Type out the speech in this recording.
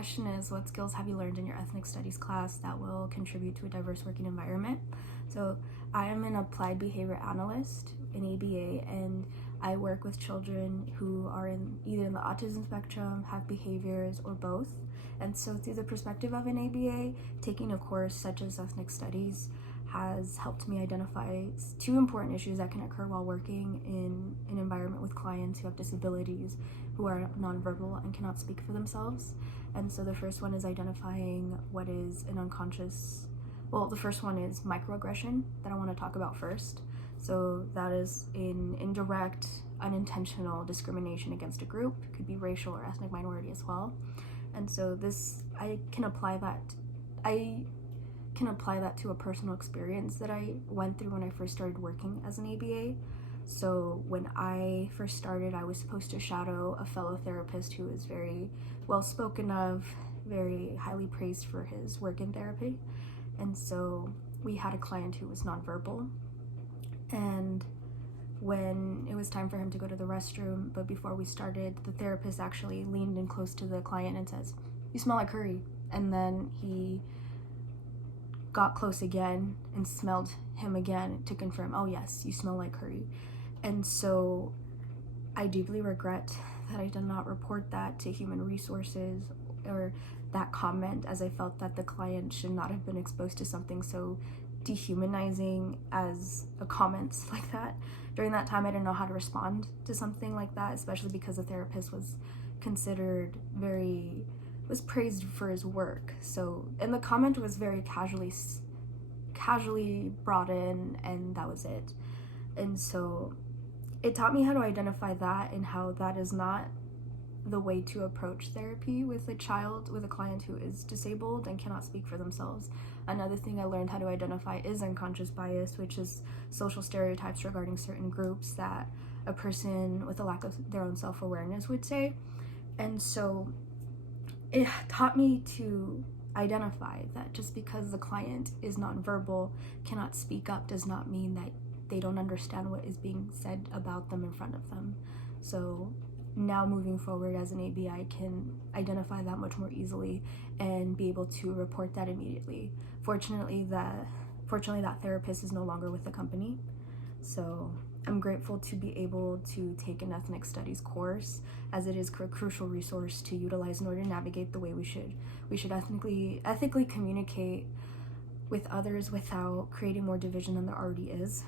Question is, what skills have you learned in your ethnic studies class that will contribute to a diverse working environment? So I am an applied behavior analyst in ABA, and I work with children who are either in the autism spectrum, have behaviors, or both. And so through the perspective of an ABA, taking a course such as ethnic studies has helped me identify two important issues that can occur while working in an environment with clients who have disabilities, who are nonverbal and cannot speak for themselves. And so the first one is identifying what is an unconscious, the first one is microaggression that I want to talk about first. So that is an indirect, unintentional discrimination against a group. It could be racial or ethnic minority as well. And so I can apply that to a personal experience that I went through when I first started working as an ABA. So when I first started, I was supposed to shadow a fellow therapist who is very well spoken of, very highly praised for his work in therapy. And so we had a client who was nonverbal. And when it was time for him to go to the restroom, but before we started, the therapist actually leaned in close to the client and says, "You smell like curry." And then he got close again and smelled him again to confirm, "Oh yes, you smell like curry." And so I deeply regret that I did not report that to human resources, or that comment, as I felt that the client should not have been exposed to something so dehumanizing as a comment like that. During that time, I didn't know how to respond to something like that, especially because the therapist was praised for his work. So, and the comment was very casually brought in, and that was it. And so it taught me how to identify that, and how that is not the way to approach therapy with a client who is disabled and cannot speak for themselves. Another thing I learned how to identify is unconscious bias, which is social stereotypes regarding certain groups that a person with a lack of their own self-awareness would say. And so it taught me to identify that just because the client is nonverbal, cannot speak up, does not mean that they don't understand what is being said about them in front of them. So now moving forward as an ABA, I can identify that much more easily and be able to report that immediately. Fortunately, that therapist is no longer with the company. So I'm grateful to be able to take an ethnic studies course, as it is a crucial resource to utilize in order to navigate the way we should ethically communicate with others without creating more division than there already is.